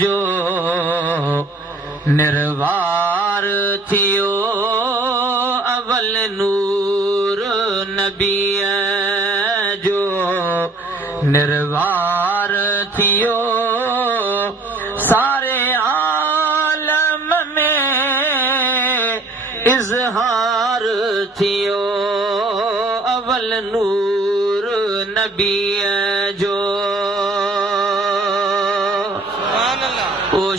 जो निर्वार थियो अवल नूर नबी जो निर्वार थियो सारे आलम में इजहार थियो अवल नूर नबी जो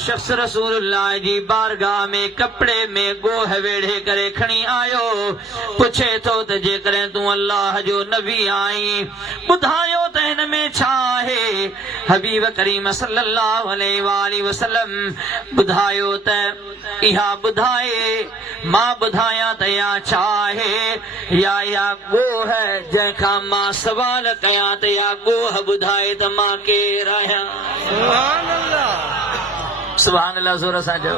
शख्स रसूलुल्लाह जी बारगाह में कपड़े में गोह वेढ़े करे खणी आयो पुछे तो त जेकरे तू अल्लाह जो नबी आई बुधायो त हिन में छा है हबीब करीम सल्लल्लाहु अलैहि वसल्लम बुधायो त इहा बुधाए मां बुधाया त या छा है या गोह जंहिंखां मां सवाल कया त या गोह बुधाए त मां केर आहियां। सुभान अल्लाह सुभान अल्लाह ज़ोर सां चओ।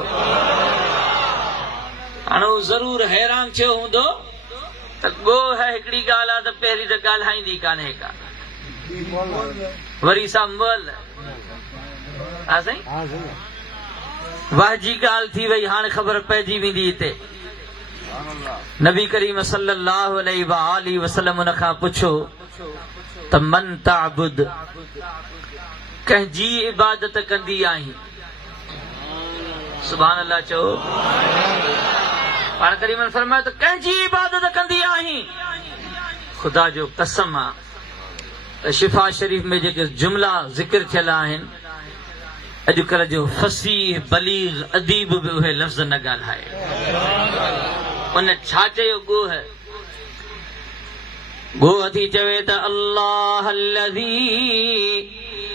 हाणे ज़रूर हैरान थियो हूंदो त गोह हिकिड़ी ॻाल्हि आहे त पहिरीं त ॻाल्हाईंदी कान्हे का वरी सा मोल हा साईं वाह जी ॻाल्हि थी वई हाणे ख़बर पइजी वेंदी हिते। नबी करीम सल्लल्लाहु अलैहि वसल्लम उन खां पुछो त मन ताबुद कंहिंजी इबादत कंदी आहीं। सुभान अल्लाह चओ। पाण करीमन फरमायो त कंहिंजी इबादत कंदी आहीं। खुदा जो कसम आहे शिफा शरीफ में जेके जुमला ज़िक्र थियल आहिनि अॼुकल्ह जो फसीह बलीग अदीब बि उहे लफ़्ज़ न ॻाल्हाए। उन छा चयो गोह गोह थी चवे त अल्लाह अल्लज़ी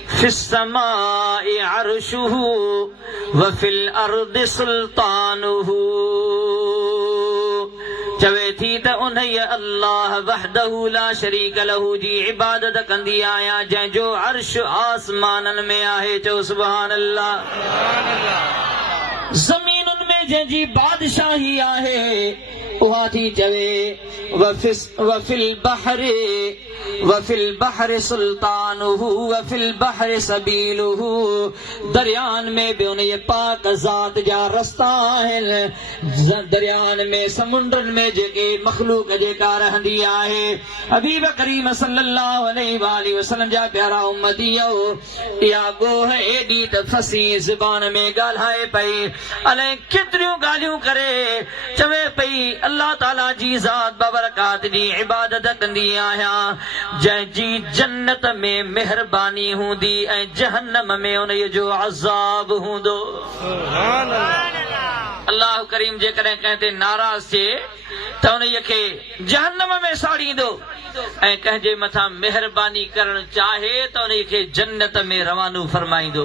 फिस समाई अर्शुहु व फिल अर्दि सुल्तानुहु चवे थी त उन्ही अल्लाह वहदहु ला शरीक लहू जी इबादत कंदी आहियां जंहिंजो अर्श आसमाननि में आहे। चओ सुभान अल्लाह। ज़मीनुनि में जंहिंजी बादशाही आहे उहा थी चवे वफिल बहर सुल्तानुहु वफिल बहर सबीलुहु दरियान में भी उन पाक ज़ात जा रस्ता आहिनि दरियान में समुंडनि में जेके मखलूक जेका रहंदी आहे। हबीब करीम सल्लल्लाहु अलैहि वसल्लम जा प्यारा उम्मतियो इहा गोह एॾी त फसीह ज़बान में ॻाल्हाए पई अलाए केतिरियूं ॻाल्हियूं करे चवे पई अल्लाह ताला जी ज़ात बाबरकात जी इबादत कंदी आहियां जंहिंजी जन्नत में मेहरबानी हूंदी ऐं जहन्नम में उन जो अज़ाब हूंदो। अल्लाह करीम जेकॾहिं कंहिं ते नाराज़ थिए त उन खे जहन्नम में साड़ींदो ऐं कंहिंजे मथां मेहरबानी करणु चाहे त उन खे जन्नत में रवानो फरमाईंदो।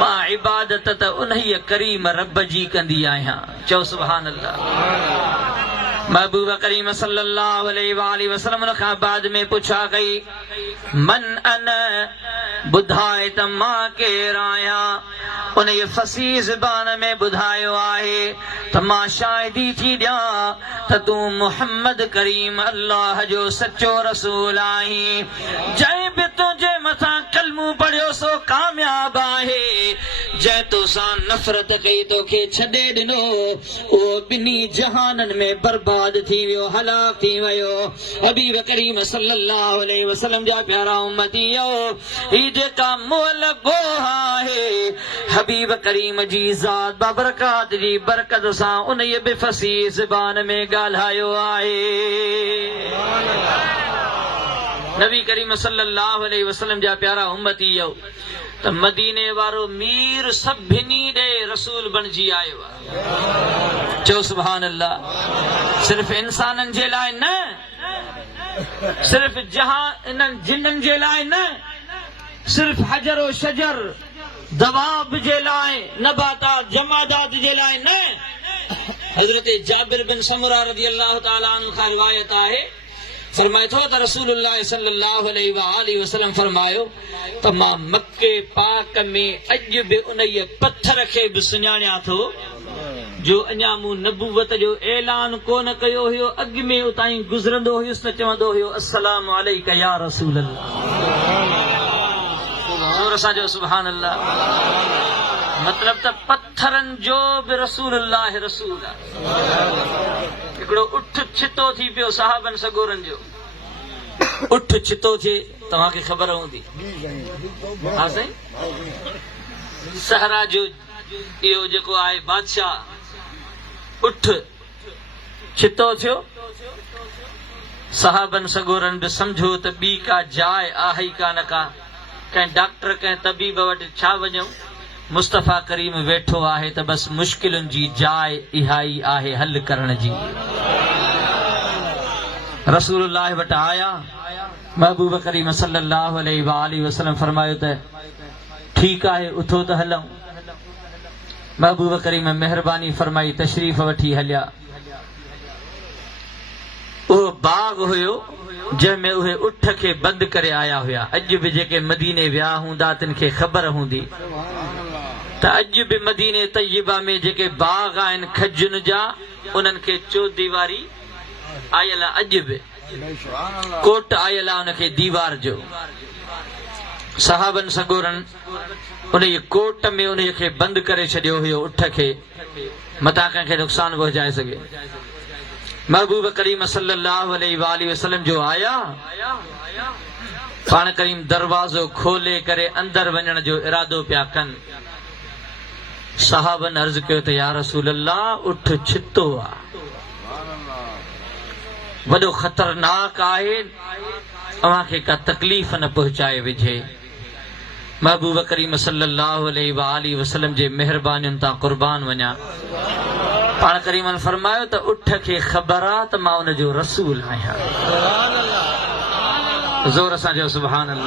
मां इबादत त उन करीम रब जी कंदी आहियां। चओ सुभान अल्लाह। महबूब करीम सल्लल्लाहु अलैहि वसल्लम खां बाद में पुछा कई मन अन बुधाए त मां केर आहियां। उन फसीह ज़बान में ॿुधायो आहे त मां शाहिदी थी ॾियां त तूं मुहम्मद करीम अल्लाह जो सचो रसूल आहीं जंहिं बि तुंहिंजे मथां कलमू पढ़ियो सो कामयाब आहे जंहिं तोसां नफ़रत कई तोखे छॾे ॾिनो उहो ॿिन्ही जहाननि में बर्बाद थी वियो हलाक थी वियो। हबीब करीम सल्लल्लाहु अलैहि वसल्लम जा प्यारा उम्मतियो ही जेका मोल गोह आहे हबीब करीम जी ज़ात बाबरकात जी बरकत सां उन बि फसीह ज़बान में ॻाल्हायो आहे। नबी करीम सल्लल्लाहु अलैहि वसल्लम जा प्यारा उम्मतियो त मदीने वारो मीर सभिनी ॾे रसूल बणिजी आयो आहे। चओ सुभान अल्लाह। सिर्फ़ इंसाननि जे लाइ न सिर्फ़ इन्हनि जिन्ननि जे लाइ न सिर्फ़ हजर ओ शजर दवाब जे लाइ नबातात जमादात जे लाइ न। हज़रत जाबिर बिन समुरा रज़ी अल्लाह ताला अन्हु खां रिवायत आहे फरमाए थो त रसूलुल्लाह सल्लल्लाहु अलैहि वसल्लम फरमायो त मां मक्के पाक में अॼु बि उन पत्थर खे बि सुञाणियां थो जो अञा मूं नबूवत जो ऐलान कोन कयो हुयो अॻु में उतां गुज़रंदो हुयुसि त चवंदो हुयो अस्सलामु अलैका या रसूल अल्लाह। सुभान अल्लाह। मतलब त पत्थरन जो बि रसूलुल्लाह रसूल आहे। हिकिड़ो उठ छितो थी पियो सहाबन सगोरन जो, उठ छितो थिए तव्हांखे ख़बर हूंदी। हा साईं, सहरा जो इहो जेको आहे बादशाह उठ छितो थियो, सहाबन सगोरन बि सम्झो त ॿी का जाइ आहे ई कान का, कंहिं डॉक्टर कंहिं तबीब वटि छा वञूं, मुस्तफ़ा करीम वेठो आहे त बस मुश्किलुनि जी जाइ इहा ई आहे हल करण जी। रसूलुल्लाह वटि आया, महबूब करीम सल्लल्लाहु अलैहि वसल्लम फरमायो त ठीकु आहे उथो त हलूं। महबूब करीम महिरबानी फरमाई, तशरीफ़ वठी हलिया। उहो बाग हुयो जंहिंमें उहे उठ खे बंदि करे आया हुया। अॼु बि जेके मदीने विया हूंदा तिन खे ख़बर हूंदी त अॼु बि मदीने तय्यबा में जेके बाग आहिनि खजुनि जा, उन्हनि खे चौदीवारी आयल आहे, अॼु बि कोट आयल आहे उनखे दीवार जो। सहाबन सगोरन उन कोट में उन खे बंदि करे छॾियो हुयो, उठ खे मथां कंहिंखे नुक़सान पहुचाए सघे। महबूब करीम सल्लल्लाहु अलैहि वसल्लम जो आया, पाण करीम दरवाज़ो खोले करे अंदर वञण जो इरादो पिया कनि। सहाबन अर्ज़ कयो त या रसूल अल्लाह, उठ छितो आहे, वॾो ख़तरनाक आहे, अव्हांखे का तकलीफ़ न पहुचाए विझे। महबूब करीम सल्लल्लाहु अलैहि वसल्लम जे महिरबानियुनि तां कुर्बान वञा। पाण करीमन फरमायो त उठ खे ख़बर आहे त मां उनजो रसूल आहियां। ज़ोर सां चयो सुभान अल्लाह।